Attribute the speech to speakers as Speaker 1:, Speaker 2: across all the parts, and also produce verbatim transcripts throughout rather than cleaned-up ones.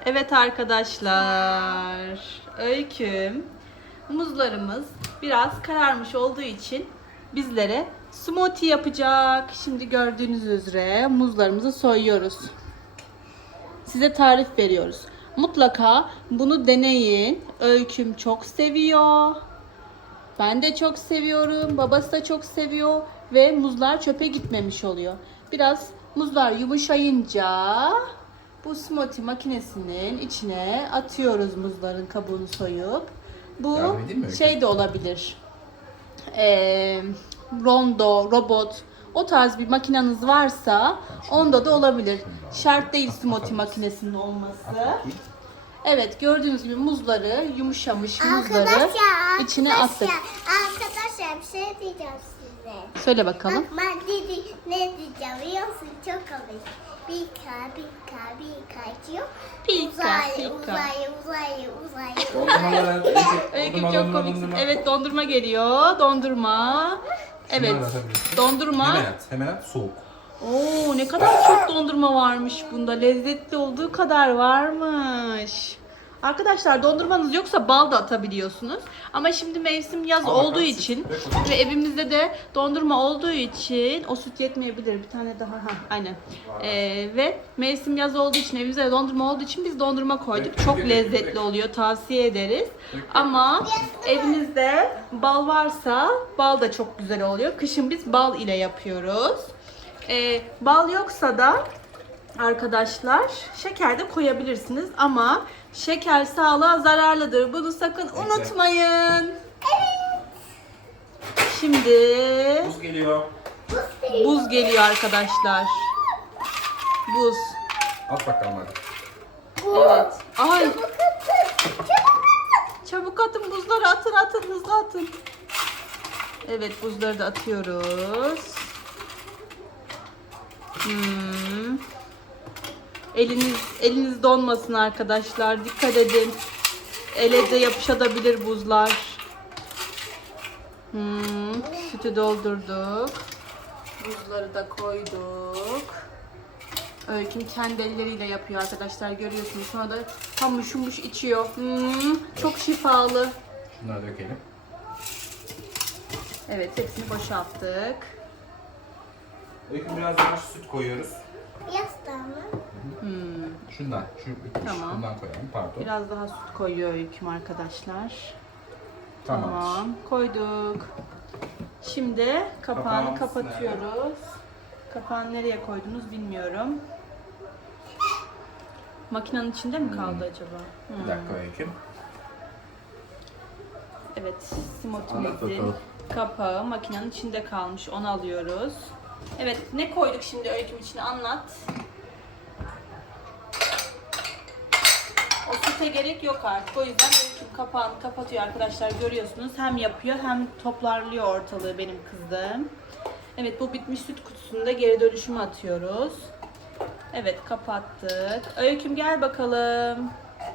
Speaker 1: Evet arkadaşlar, Öyküm, muzlarımız biraz kararmış olduğu için bizlere smoothie yapacak. Şimdi gördüğünüz üzere muzlarımızı soyuyoruz. Size tarif veriyoruz. Mutlaka bunu deneyin. Öyküm çok seviyor. Ben de çok seviyorum. Babası da çok seviyor. Ve muzlar çöpe gitmemiş oluyor. Biraz muzlar yumuşayınca bu smoothie makinesinin içine atıyoruz muzların kabuğunu soyup. Bu
Speaker 2: Yardım edeyim mi Öykü?
Speaker 1: şey de olabilir. Ee, rondo, robot, o tarz bir makineniz varsa onda da olabilir. Şart değil smoothie makinesinin olması. Evet, gördüğünüz gibi muzları, yumuşamış muzları
Speaker 3: Arkadaşlar,
Speaker 1: içine attık.
Speaker 3: Arkadaşlar bir şey diyeceğim size.
Speaker 1: Söyle bakalım.
Speaker 3: Bak ben dedi, ne diyeceğim biliyor musun? Çok komik. Pika pika pika diyor.
Speaker 1: Pika,
Speaker 3: uzay,
Speaker 1: pika.
Speaker 3: uzay uzay uzay
Speaker 2: Dondurmalar.
Speaker 1: Öyküm çok komiksin. Evet, dondurma geliyor. Dondurma. Evet. Dondurma.
Speaker 2: Hemen at. Hemen at. Soğuk.
Speaker 1: Oo, ne kadar çok dondurma varmış bunda. Lezzetli olduğu kadar varmış. Arkadaşlar, dondurmanız yoksa bal da atabiliyorsunuz. Ama şimdi mevsim yaz
Speaker 2: Al
Speaker 1: olduğu
Speaker 2: bakalım,
Speaker 1: için
Speaker 2: süt dök bakalım.
Speaker 1: ve evimizde de dondurma olduğu için o süt yetmeyebilir. Bir tane daha. Ha, aynen. Ee, ve mevsim yaz olduğu için, evimizde de dondurma olduğu için biz dondurma koyduk.
Speaker 2: Dök,
Speaker 1: Çok
Speaker 2: dök, dök,
Speaker 1: lezzetli
Speaker 2: dök.
Speaker 1: oluyor. Tavsiye ederiz.
Speaker 2: Dök, dök.
Speaker 1: Ama evinizde bal varsa bal da çok güzel oluyor. Kışın biz bal ile yapıyoruz. Ee, bal yoksa da arkadaşlar şeker de koyabilirsiniz ama şeker sağlığa zararlıdır. Bunu sakın unutmayın. Şimdi
Speaker 2: Buz geliyor.
Speaker 1: buz geliyor arkadaşlar. Buz.
Speaker 2: At bakalım hadi.
Speaker 1: Evet. Ay. Çabuk atın buzları, atın atın, hızlı atın. Evet, buzları da atıyoruz. Hmm. Eliniz eliniz donmasın arkadaşlar. Dikkat edin. Ele de yapışabilir buzlar. Hmm. Sütü doldurduk. Buzları da koyduk. Öyküm kendi elleriyle yapıyor arkadaşlar, görüyorsunuz. Sonra da hamuş humuş içiyor. Hmm. Çok şifalı.
Speaker 2: Şunları dökelim.
Speaker 1: Evet, hepsini boşalttık.
Speaker 2: Öyküm biraz yavaş süt koyuyoruz.
Speaker 3: Yastığı mı?
Speaker 1: Hmm.
Speaker 2: Şundan. Şu bitmiş.
Speaker 1: Tamam.
Speaker 2: Bundan koyalım. Pardon.
Speaker 1: Biraz daha süt koyuyor Öyküm arkadaşlar.
Speaker 2: Tamam.
Speaker 1: Tamam, koyduk. Şimdi kapağını
Speaker 2: Kapağımız
Speaker 1: kapatıyoruz. Kapağını nereye koydunuz bilmiyorum. Makinenin içinde mi kaldı acaba?
Speaker 2: Bir
Speaker 1: Hmm.
Speaker 2: dakika Öyküm.
Speaker 1: Evet,
Speaker 2: Anlat
Speaker 1: simotimizin
Speaker 2: bakalım.
Speaker 1: kapağı makinenin içinde kalmış. Onu alıyoruz. Evet, ne koyduk şimdi Öyküm içine, anlat. O süte gerek yok artık. O yüzden Öyküm kapağını kapatıyor arkadaşlar. Görüyorsunuz. Hem yapıyor hem toplarlıyor ortalığı benim kızım. Evet, bu bitmiş süt kutusunu da geri dönüşüme atıyoruz. Evet, kapattık. Öyküm gel bakalım.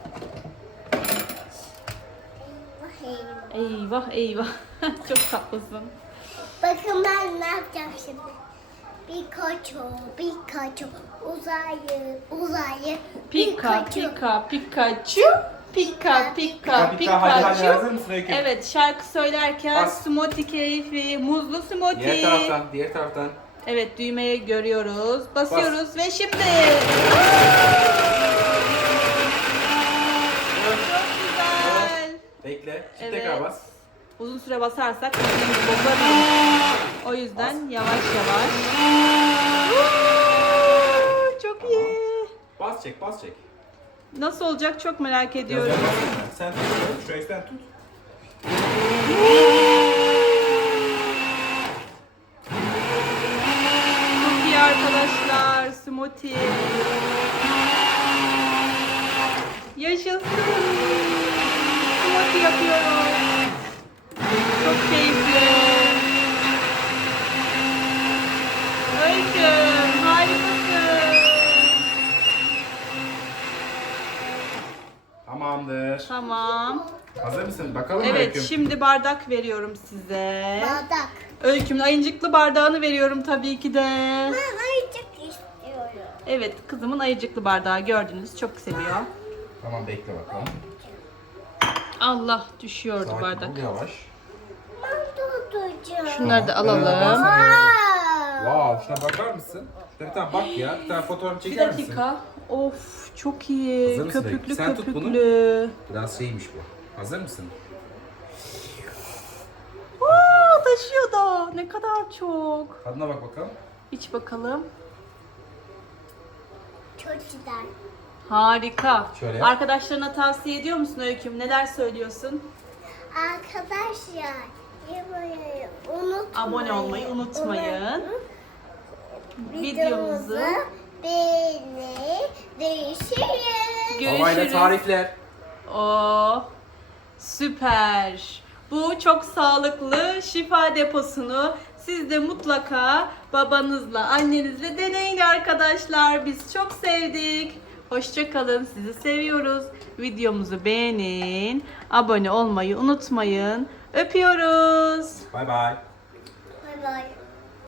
Speaker 1: Eyvah eyvah. Çok tatlısın.
Speaker 3: Bakın ben ne yapacağım şimdi. Pikachu, Pikachu, uzayı, uzayı,
Speaker 1: Pika pika Pikachu. Pika pika
Speaker 2: Pika pika. Hadi hadi hazır
Speaker 1: Pikachu.
Speaker 2: mısın Öyküm?
Speaker 1: Evet, şarkı söylerken
Speaker 2: Bas.
Speaker 1: smoothie keyfi, muzlu smoothie.
Speaker 2: Diğer taraftan. Diğer taraftan.
Speaker 1: Evet, düğmeyi görüyoruz. Basıyoruz ve şimdi. Çok güzel.
Speaker 2: Bekle. Şimdi
Speaker 1: Evet.
Speaker 2: tekrar bas.
Speaker 1: Uzun süre basarsak makinemiz bozulabilir. O yüzden yavaş yavaş. Woo! Çok iyi.
Speaker 2: Bas çek, bas çek.
Speaker 1: Nasıl olacak çok merak
Speaker 2: Biraz
Speaker 1: ediyorum.
Speaker 2: yavaş sen. Sen tut. Şu eksen tut.
Speaker 1: Çok iyi arkadaşlar. Smoothie. Yaşasın. Smoothie yapıyoruz. Çok keyifli. Öyküm, harikasın.
Speaker 2: Tamamdır.
Speaker 1: Tamam.
Speaker 2: Hazır mısın? Bakalım
Speaker 1: Evet,
Speaker 2: Öyküm.
Speaker 1: şimdi bardak veriyorum size.
Speaker 3: bardak.
Speaker 1: Öyküm'ün ayıcıklı bardağını veriyorum tabii ki de.
Speaker 3: Ben ayıcık istiyorum.
Speaker 1: Evet, kızımın ayıcıklı bardağı gördünüz. Çok seviyor.
Speaker 2: Tamam bekle bakalım.
Speaker 1: Allah düşüyordu
Speaker 2: Sakin
Speaker 1: bardak.
Speaker 2: ol, yavaş.
Speaker 3: Ben tutacağım.
Speaker 1: Şunları da
Speaker 2: Tamam, ben
Speaker 1: alalım.
Speaker 2: sana yardım-
Speaker 3: Wow.
Speaker 2: Wow, şuna bakar mısın? Şuna bir tane bak ya. Bir tane fotoğraf
Speaker 1: Bir
Speaker 2: çeker misin?
Speaker 1: dakika. Of çok iyi.
Speaker 2: Hazır mısın
Speaker 1: Köpüklü
Speaker 2: Öykü? Sen tut bunu.
Speaker 1: köpüklü.
Speaker 2: Biraz şeymiş bu. Hazır mısın?
Speaker 1: Oo, taşıyor da. Ne kadar çok.
Speaker 2: Tadına bak bakalım.
Speaker 1: İç bakalım.
Speaker 3: Çok güzel.
Speaker 1: Harika.
Speaker 2: Şöyle yap.
Speaker 1: Arkadaşlarına tavsiye ediyor musun Öyküm? Neler söylüyorsun?
Speaker 3: Arkadaşlar yemeği unutmayın.
Speaker 1: Abone olmayı unutmayın.
Speaker 3: Videomuzu
Speaker 1: Videomuzu
Speaker 3: beğenmeyi görüşürüz.
Speaker 2: Babayla
Speaker 1: görüşürüz.
Speaker 2: tarifler.
Speaker 1: Oo, süper. Bu çok sağlıklı şifa deposunu siz de mutlaka babanızla, annenizle deneyin arkadaşlar. Biz çok sevdik. Hoşça kalın. Sizi seviyoruz. Videomuzu beğenin. Abone olmayı unutmayın. Öpüyoruz.
Speaker 2: Bay bay.
Speaker 3: Bay bay.